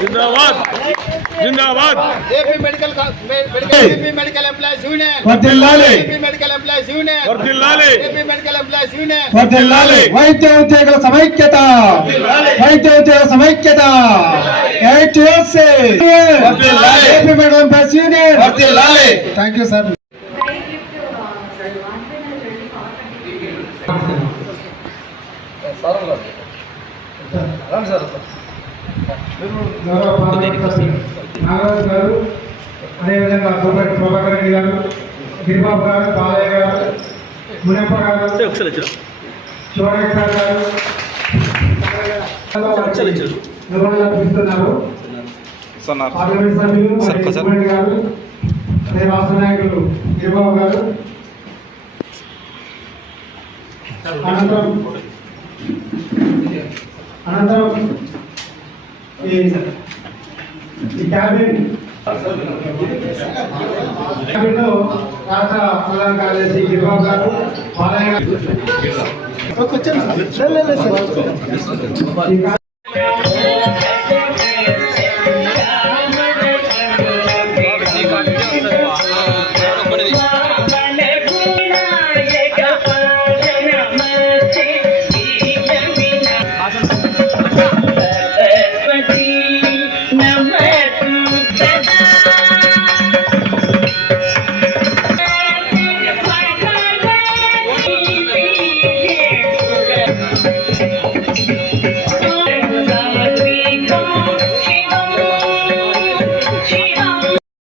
जिंदाबाद जिंदाबाद AP medical employees union వర్ధిల్లాలి ఏపీ మెడికల్ ఎంప్లాయీస్ యూనియన్ వర్ధిల్లాలి ఏపీ మెడికల్ ఎంప్లాయీస్ యూనియన్ వర్ధిల్లాలి వైద్య ఉద్యోగుల సమైక్యత వైద్య ఉద్యోగుల సమైక్యత ఏటీఎస్సీ వర్ధిల్లాలి ఏపీ మెడికల్ ఎంప్లాయీస్ యూనియన్ వర్ధిల్లాలి థ్యాంక్ యూ సార్ నాగరాజు గారు, అదేవిధంగా కోపటి ప్రభాకర్ రెడ్డి గారు, గిరిబాబు గారు, బాలయ్య గారు, మునప్ప గారు, శివరేశ్వర్ గారు వివరాలు ఇస్తున్నారు. పార్లమెంట్ సభ్యులు రెడ్డి గారు, అదే రాష్ట్ర నాయకులు గిరిబాబు గారు, అనంతరం ఈ క్యాబిన్ లో రాష్ట్ర ప్రధాన కార్యదర్శి గిరిబాబు గారు, బాలయ్య గారు